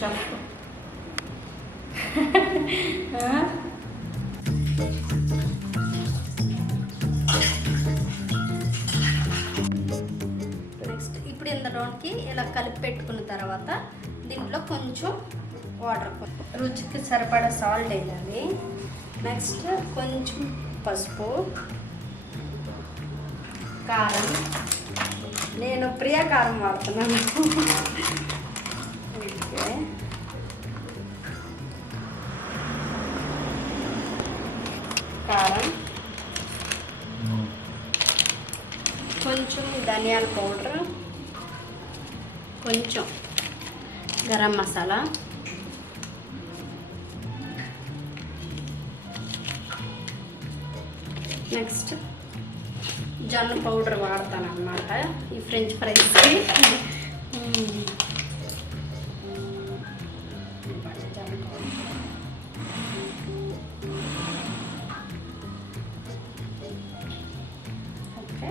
చెప్పు. నెక్స్ట్ ఇప్పుడు ఇందులోకి ఇలా కలిపి పెట్టుకున్న తర్వాత దీంట్లో కొంచెం వాటర్, రుచికి సరిపడా సాల్ట్ వేయాలి. నెక్స్ట్ కొంచెం పసుపు, కారం, నేను ప్రియా కారం వాడుతున్నాను. ఓకే, కారం, కొంచెం ధనియాల పౌడర్, కొంచెం గరం మసాలా, నెక్స్ట్ జొన్న పౌడర్ వాడతాను అన్నమాట ఈ ఫ్రెంచ్ ఫ్రైస్కి. ఓకే,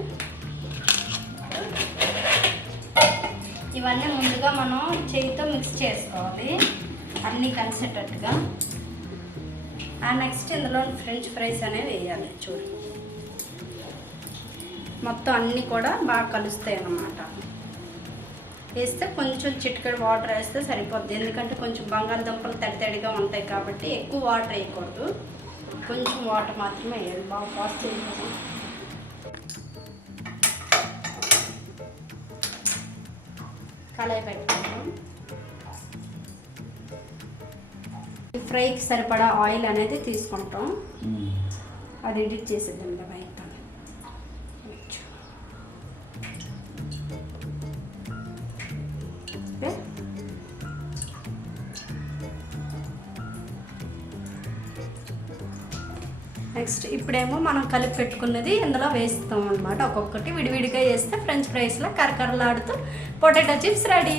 ఇవన్నీ ముందుగా మనం చేయితో మిక్స్ చేసుకోవాలి అన్నీ కలిసేటట్టుగా. నెక్స్ట్ ఇందులో ఫ్రెంచ్ ఫ్రైస్ అనేవి వేయాలి. చూడు, మొత్తం అన్నీ కూడా బాగా కలుస్తాయి అన్నమాట. వేస్తే కొంచెం చిటికెడు వాటర్ వేస్తే సరిపోద్ది, ఎందుకంటే కొంచెం బంగాళదుంపలు తడితడిగా ఉంటాయి కాబట్టి ఎక్కువ వాటర్ వేయకూడదు, కొంచెం వాటర్ మాత్రమే వేయాలి. బాగా ఫాస్ట్ చేయాలి. కళాయి పెట్టుకుంటాం. ఈ ఫ్రైకి సరిపడా ఆయిల్ అనేది తీసుకుంటాం, అది ఎడిట్ చేసేద్దాం బయట. నెక్స్ట్ ఇప్పుడేమో మనం కలిపి పెట్టుకున్నది ఇందులో వేస్తాం అన్నమాట. ఒక్కొక్కటి విడివిడిగా వేస్తే ఫ్రెంచ్ ఫ్రైస్లో కరకరలాడుతూ పొటాటో చిప్స్ రెడీ.